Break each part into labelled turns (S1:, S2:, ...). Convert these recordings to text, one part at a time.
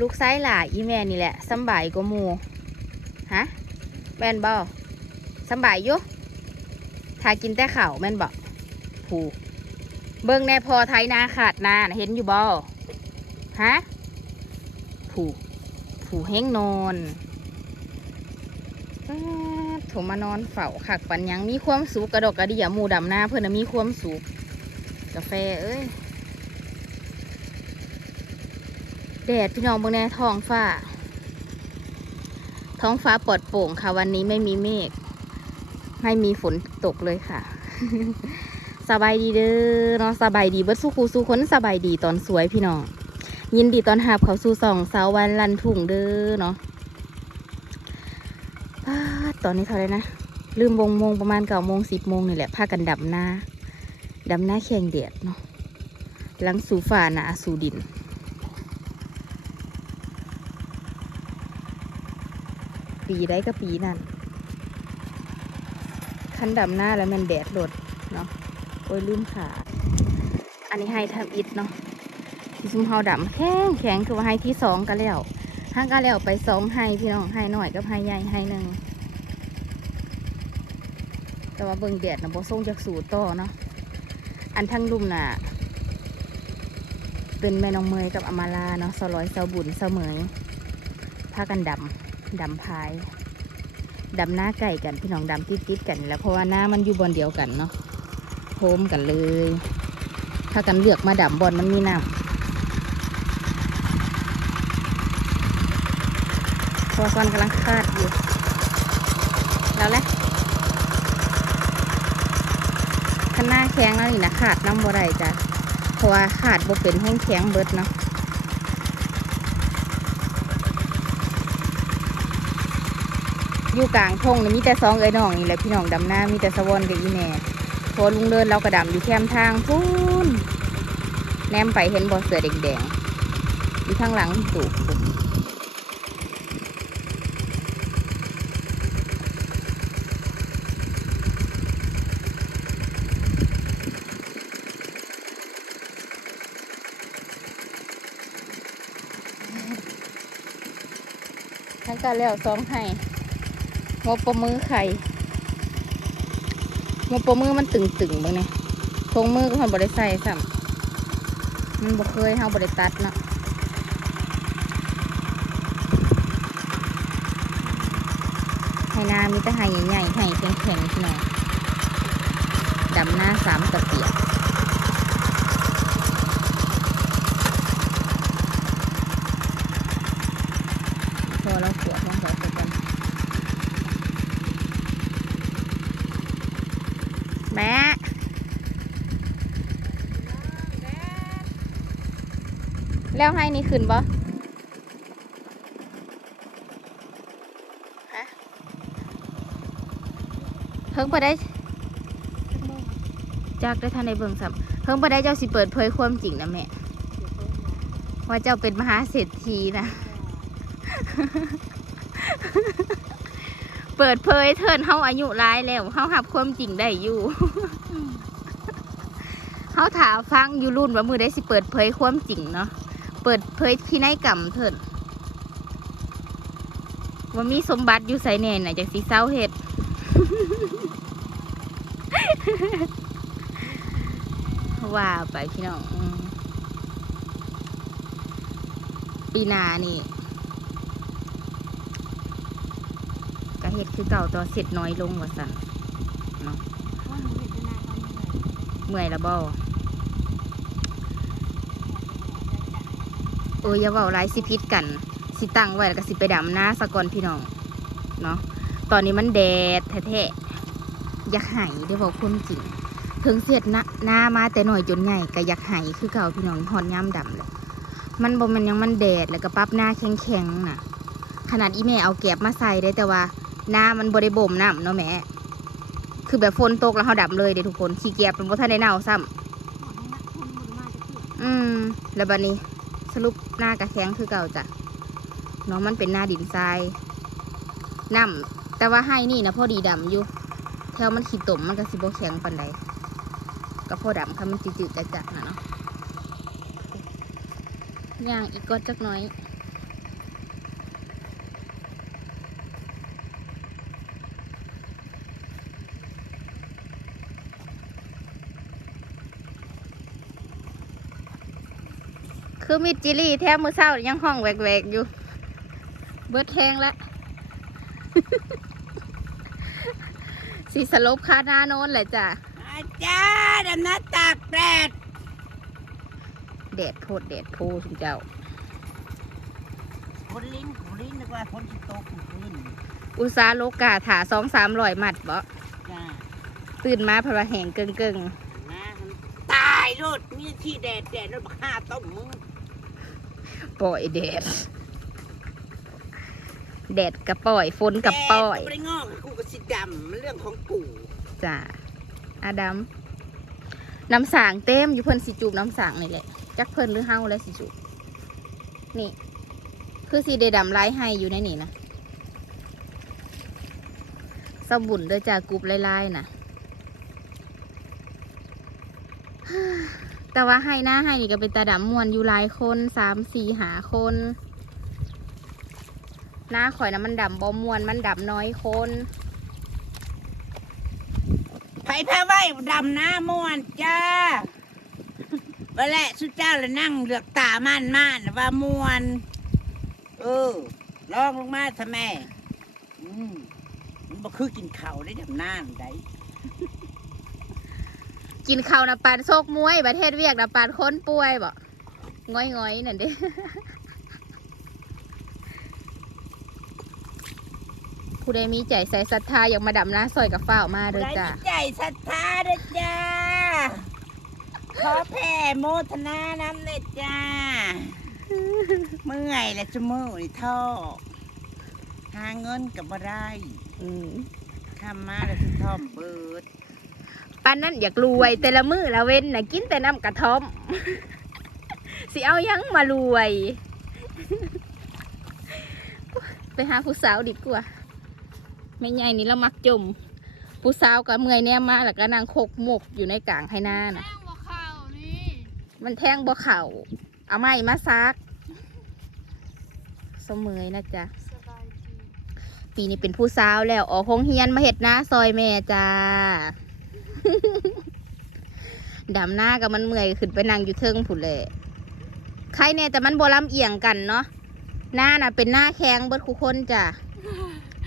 S1: ลูกไส้หล่าอีแม่นี่แหละสบายกว่ามูฮะแม่นบ่สบายอยู่ทากินแต่ข้าแม่นบ่ผูเบิ่งแน่พอไทยนาขาดนาเห็นอยู่บ่ฮะผูผูแห้งนอนป๊าดโถมานอนเฝ้าขักปันยังมีความสุขกระดกกระเดียหมูดำหน้าเพื่อนมีความสุขกาแฟเอ้ย แดดพี่น้องบางแน่ท้องฟ้า ท้องฟ้าปลอดโปร่งค่ะ วันนี้ไม่มีเมฆไม่มีฝนตกเลยค่ะ สบายดีเด้อเนาะสบายดีเบิดสู้ครูสู้คนสบายดีตอนสวยพี่น้องยินดีตอนหาบเขาสู่สองสาววันลันทุ่งเด้อเนาะตอนนี้เท่าไรนะ ลืมวงโมงประมาณเก้าโมงสิบโมงนี่แหละพากันดับหน้าดับหน้าแข่งเดียดเนาะหลังสู่ฝ่าหนาสู่ดิน ปีได้ก็ปีนั่นคันดำหน้าแล้วมันแดดโดดเนาะโอ้ยลืมขาอันนี้ให้ทำอิดเนาะที่ซุมเฮาดำแข็งแข็งคือว่าให้ที่สองก็แล้วห้างก็แล้วไปสองให้พี่น้องให้หน่อยกับให้ใหญ่ให้หนึ่งแต่ว่าเบิ่งแดดนะบ่ส่งจากสู่ต่อเนาะอันทั้งลุ่มน่ะเป็นแม่น้องเมยกับอมาลาเนาะสลอยเสาบุญเสาเหมยพากันดำ ดำพายดำหน้าไก่กันพี่น้องดำติดติดๆกันแล้วเพราะว่าหน้ามันอยู่บอนเดียวกันเนาะโฮมกันเลย ถ้ากันเลือกมาดำบอลมันมีน้ำซอซอนกำลังคาดอยู่ แล้วแหละข้างหน้าแข็งแล้วนี่นะขาดน้ำบ่ได้จ้ะเพราะว่าขาดบ่เป็นแห้งแข็งเบิดเนาะ อยู่กลางทงนี่มีแต่สองเอ้ยน้องนี่แหละพี่น้องดำหน้ามีแต่สวอนกับอีแม่พอลุงเดินเรากระดำอยู่แคมทางพูนแนมไปเห็นบ่อเสือแดงๆอยู่ข้างหลังตูกผมทั้งการแล้วซ้อมให้ งบประมือไข่งบประมือมันตึงๆบ้างเนี่ยทงมือก็มันบริใส่ซ้ำมันบ่เคยเฮาบริตัดเนาะให้นามีแต่ไห้ใหญ่ๆไห้แข็งๆพี่น้องดำหน้าสามตะเกียบพอเราขวดลงไปกันแม่ แล้วให้นี่ขึ้นบ่ฮะเพิ่งไปได้จากได้ทันในเบิ่งซ้ำเพิ่งไปได้เจ้าสิเปิดเผยความจริงนะแม่ว่าเจ้าเป็นมหาเศรษฐีนะเปิดเผยเทินเฮาอายุร้ายแล้วเฮาหับความจริงได้อยู่เฮาถามฟังอยู่รุ่นว่ามือได้สิเปิดเผยความจริงเนาะ เปิดเผยพินัยกรรมเถินว่ามีสมบัติอยู่ใส่แน่น่ะจากสีเศร้าเห็ดว่าไปพี่น้องปีนานี่ก็เฮ็ดคือเก่าตัวเสร็จน้อยลงว่าสันเนาะเมื่อยล้วบ่ เอออย่าเว้าหลายสิพิษกัน สิตั้งไว้แล้วก็สิไปดำหน้าสะก่อนพี่น้อง เนาะตอนนี้มันแดดแท้ๆอยากหายได้บอกความจริงถึงเสียดหน้าหน้ามาแต่หน่อยจนใหญ่ก็อยากหายคือเก่าพี่น้องหอนย่ำดำเลยมันบ่แมันยังมันแดดแล้วก็ปรั๊บหน้าแข็งๆน่ะ ขนาดอีแม่เอาแก็บมาใส่ได้แต่ว่า หน้ามันบ่ได้บ่มน้ำเนาะแม่คือแบบฝนตกแล้วเขาดำเลยเด้ทุกคนขี้เกียจเป็นบ่ทันได้เน่าซ้ำอืม แล้วบัดนี้สรุป หน้ากระแข้งคือเก่าจ้ะเนาะมันเป็นหน้าดินทรายน้ำแต่ว่าให้นี่นะพ่อดีดำอยู่แถวมันขีดตมมันก็สิบแข็งปันใดก็พ่อดำค่ะมันจืดๆจัดๆนะเนาะย่างอีกก็จักน้อย คือมิดจิลี่แทบมือเศร้ายังห้องแหวกๆอยู่ เบิดแทงแล้วสีสลบคาหน้าโน้นแหละจ้ะ
S2: อาจารย์ดำน้ำตากแดด
S1: แดดโพดแดดโพสุเจ้า
S2: คนลิ้นคนลิ้นนึกว่าคนที่โตกขึ้น
S1: อุตสาห์โลกาถาสองสามร้อยหมัดบ่
S2: จ้า
S1: ตื่นมาเพราะว่าแหงเกิงเกิง
S2: นะตายรถมีที่แดดแดดรถบักห้าต้มมึง
S1: ๆ ปล่อยแดด แดดกับปล่อยฝนกับปล่อย
S2: แดดก็ไม่ได้งอกกูก็สิดำมันเรื่องของกู
S1: จ้ะอาดัมน้ำสางเต็มอยู่เพิ่นสิจูบน้ำสางนี่แหละจักเพิ่นหรือเฮาแล้วสิจูบนี่ คือสีเดดำไล่ให้อยู่ในนี่นะสบุนเด้อจ้ากรุบลายๆนะ แต่ว่าให้หน้าให้นี่ก็เป็นตาดำมวนอยู่หลายคนสามสี่หาคน หน้าข่อยนะมันดำบ่มวนมันดำน้อยคน
S2: ไผ่แพ้ไว้ดำหน้ามวนจ้าเวลาสุดเจ้าเลยนั่งเหลือกตาม่านม่านว่ามวนเออลองลงมาทำไมอืมมันบ่คือกินเข้าได้ดำหน้าได้
S1: กินข้าวนะปานโซกมวยประเทศเวียกนะปานค้นป่วยบ่ง่อยง่อยๆนั่นเด้ผู้ใดมีใจใส่ศรัทธาอยากมาดำน้าซอยกับฝ้าวมาเด้อ
S2: ได้
S1: จ้า
S2: ใจศรัทธาเด้อจ้า ขอแผ่โมทนาน้ำเด็ดจ้า เมื่อยและจะมือนี่ท่อหาเงินกับบ่ได้
S1: อืม
S2: ข้ามมาแล้วทุกท่อมเบิด
S1: ปานนั้นอยากรวยแต่ละมือละเว้นนะกินแต่น้ำกระท่อม สิเอาหยังมารวย ไปหาผู้สาวดีกว่าไม่ใหญ่นี่เรามักจม ผู้สาวก็เมื่อยแน่มาแล้วก็นางโคกหมกอยู่ในกลางไฮนาน่ะ
S3: แป้งว่าข้าวนี่
S1: มันแทงบ่เข่าเอาไม้มาซักเสมยนะจ๊ะ
S3: สบายดี
S1: ปีนี้เป็นผู้สาวแล้วออกห้องเฮียนมาเห็ดหน้าซอยแม่จ้า ดำหน้ากับมันเมื่อยขึ้นไปนั่งอยู่เทิงผุนเลยใครเนี่ยแต่มันโบลำเอียงกันเนาะหน้าน่ะ เป็นหน้าแข้งเบิดคุคนจ้ะ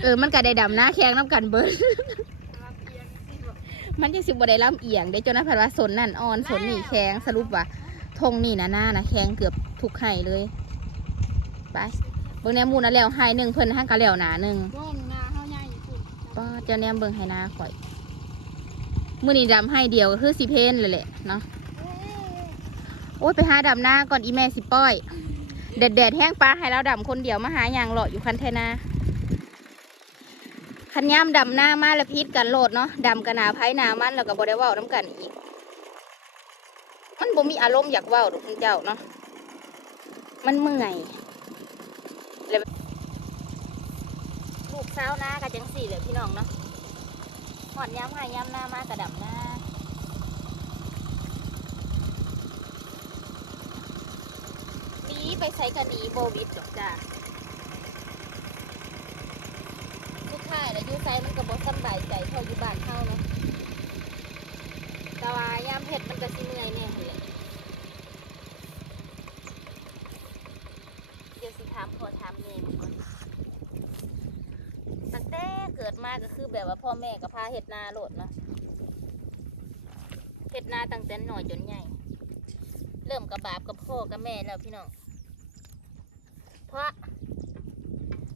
S1: เออมันก็ได้ดำหน้าแข้งน้ำกันเบิด
S3: รับเอียงสิบอก
S1: มันยังสิบ่ได้ลำเอียงได้จนนะพัดว่าสนนั่นอ่อนสนนี่แข้งสรุปว่าทงนี่นะหน้านะแข้งเกือบทุกไห้เลยไปเบิ่งแนมหมูนะแล้วไห้หนึ่งเพิ่นห้างกะแล้วหนาหนึ่ง
S3: โน่นนาข้าวใหญ่อยู่คุณ
S1: ป้าเจ้าแนมเบิ่งไห้หนาข่อย มื้อนี้ดำให้เดียวก็คือสิเพนเลยแหละเนาะโอ้ยไปหาดำหน้าก่อนอีแม่สิป้อยแดดแดดแห้งปลาให้เราดำคนเดียวมาหาอย่างเลาะอยู่คันเทนาคันย่ำดำหน้ามาแล้วพิษกันโหลดเนาะดำกันหนาไผ่หนามันแล้วก็บ่ได้เว้าน้ำกันอีกมันบ่มีอารมณ์อยากว้าดอกคุณเจ้าเนาะมันเมื่อยลูกสาวน้าก็จังสี่เลยพี่น้องเนาะ หอดย้ำหายย้ำหน้ามากระดับหน้าดีไปใช้กันดีโบวิดดอกจ้าทุกท่ายแล้วยูไซมันก็บ่สบายใจเท่าอยู่บ้านเท่าเนาะแต่ว่ายามเห็ดมันก็สิเมื่อยแน่หั่นแหละเดี๋ยวสิถามพอถามแม่มันก่อน กิดมาก็คือแบบว่าพ่อแม่ก็พาเห็ดนาโลดเนาะเห็ดนาตั้งแต่หน่อยจนใหญ่ เริ่มกับบาปกับพ่อกับแม่แล้วพี่น้องเพราะ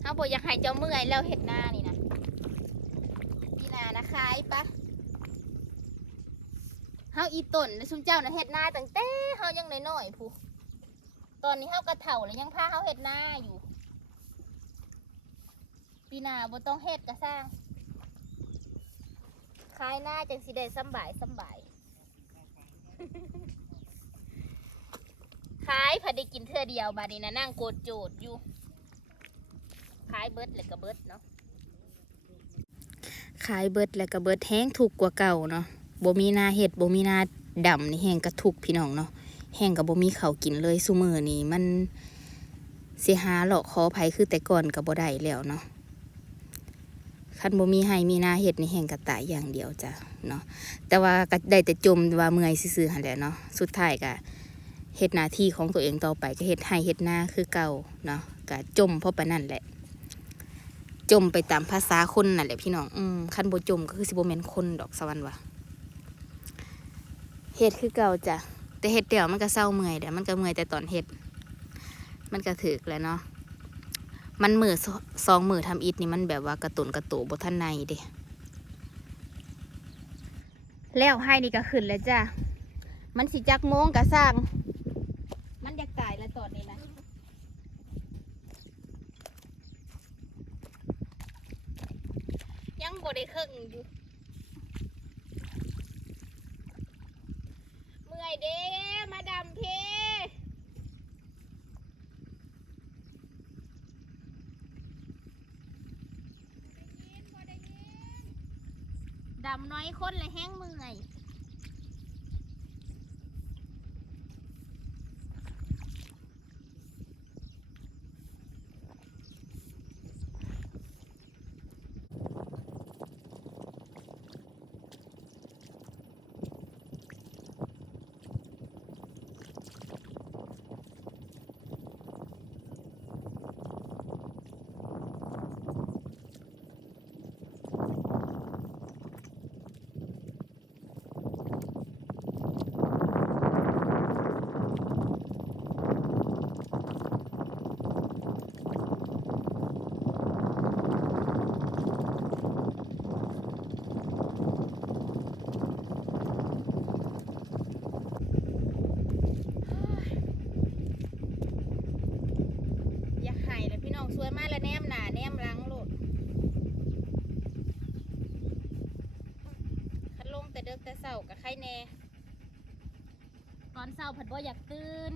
S1: เขาบอกอยากให้เจ้าเมื่อยแล้วเห็ดนานี่นะพี่นานะขายปะเฮาอีต้นและชุมเจ้านะเฮ็ดนาตั้งแต่เฮายังน้อยๆผู้ตอนนี้เฮากระเฒ่าแล้วยังพาเฮาเฮ็ดนาอยู่ ปีหน้าบ่ต้องเฮ็ดก็สร้างขายหน้าจังสิได้สำบายสำบายขายพอได้กินเทื่อเดียวบานี้นะนั่งโกดโจดอยู่ขายเบิร์ดแล้วก็เบิร์ดเนาะขายเบิร์ดแล้วก็เบิร์ดแห้งถูกกว่าเก่าเนาะบ่มีนาเห็ดบ่มีนาดำนี่แห้งกระทุกพี่น้องเนาะแห้งกับบ่มีเขากินเลยซุมือนี่มันเสิหาเลาะขอไผคือแต่ก่อนกับบ่ได้แล้วเนาะ คันบ่มีให้มีนาเห็ดนี่แห้งกระตายอย่างเดียวจ้ะเนาะแต่ว่าก็ได้แต่จมว่าเมื่อยซื่อๆหันแหละเนาะสุดท้ายก็เฮ็ดหน้าที่ของตัวเองต่อไปก็เฮ็ดให้เฮ็ดหน้าคือเก่าเนาะก็จมเพราะปานนั่นแหละ จมไปตามภาษาคนนั่นแหละพี่น้องอืมคันบ่จมก็คือสิบ่แม่นคนดอกสวรรค์ว่ะเฮ็ดคือเก่าจ้ะแต่เฮ็ดเดี่ยวมันก็เศร้าเมื่อยเดี๋ยวมันก็เมื่อยแต่ตอนเฮ็ดมันก็ถึกแหล้วเนาะ มันมือสองมือทำอิฐนี่มันแบบว่ากระตุนกระตูบ่ทันในเด้แล้วให้นี่ก็ขึ้นแล้วจ้ะ มันสิจักโมงก็สร้าง มันอยากตายแล้วตอนนี้นะยังบ่ได้ครึ่งอยู่ เมื่อยเด้มาดำเพ น้อยคนเลยแห้งเมื่อย อยากให้เลยพี่น้องสวยมากแล้วแนมหนาแนมหลังโลดคันลงแต่เด็กแต่เศร้ากับใครแน่ ต อยากตื้อ ต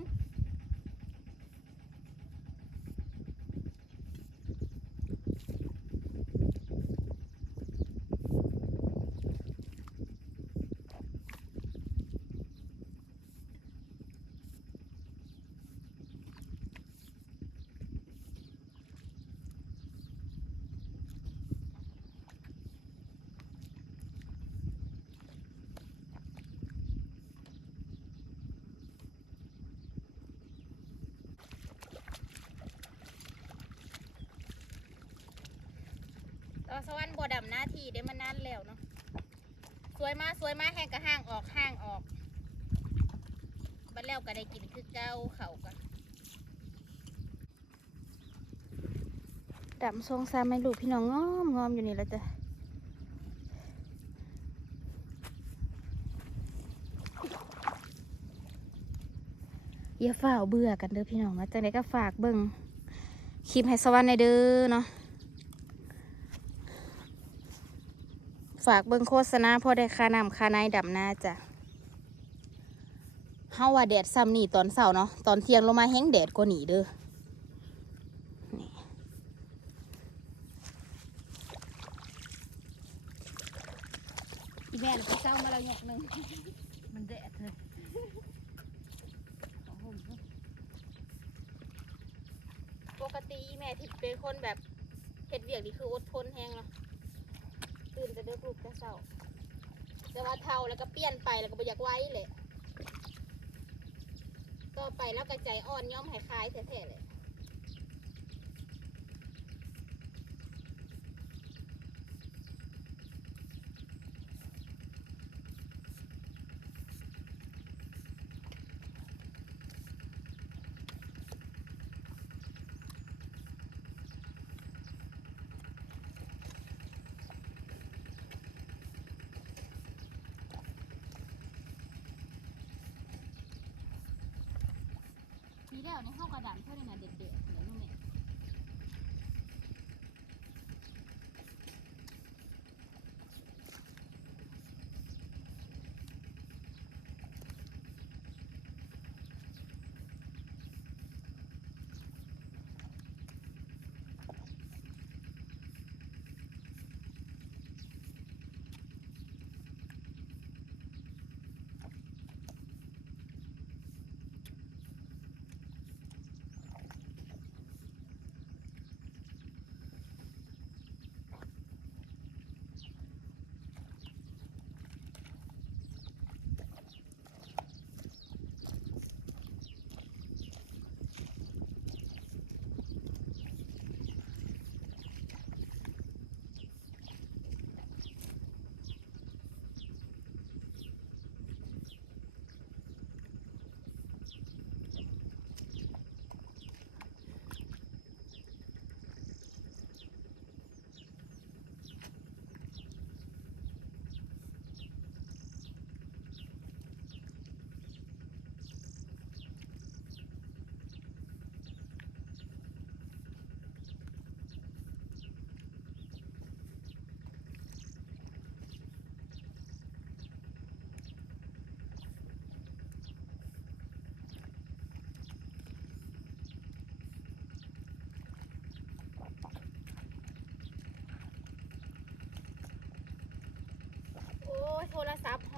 S1: อสวรรค์บ่ดำหน้าที่เดี๋ยวมันนานแล้วเนาะสวยมากสวยมากแห้งก็ห้างออกห้างออกบัดแล้วก็ได้กินคือเก้าเขากันดำทรงซาไม่ลูกพี่น้องงอมงอมอยู่นี่แล้วจ้ะอย่าฝ่าเบื่อกันเด้อพี่น้องนะจังไดก็ฝากเบิ่งคลิปให้สวรรค์ในเด้อเนาะ ฝากเบิ่งโฆษณาพอได้ค่าน้ำค่าในดำนาจ้ะเฮาว่าแดดซ้ำนี่ตอนเช้าเนาะตอนเที่ยงลงมาแห้งแดดกว่านี่เด้อนี่อีแม่น่ะไปเช้ามาแล้วหยกหนึ่ง
S2: มันแดดเลย
S1: ปกติอีแม่ที่เป็นคนแบบเฮ็ดเวียกนี่คืออดทนแห้งเนาะ ตื่นจะเดือลูกจะเศร้าแต่ว่าเท่าแล้วก็เปลี่ยนไปแล้วก็บ่อยากไว้เลยต่อไปแล้วก็ใจอ่อนย่อมหายคลายแท้ๆเลย นห้องกระดานเท่านั้นนะเด็ดๆ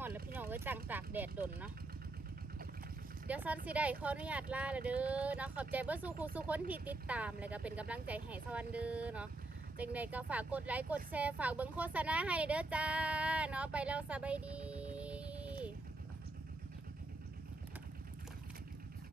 S1: อนแล้วพี่น้องก็จังตากแดดดนเนาะเดี๋ยวซันสิได้ขออนุญาตลาแล้วเด้อเนาะขอบใจเบ่สู่ครูสู่คนที่ติดตาม แล้วก็เป็นกำลังใจให้สวันเด้อเนาะจังใดก็ฝากกดไลค์กดแชร์ฝากเบิ่งโฆษณาให้เด้อจ้าเนาะไปแล้วสบายดี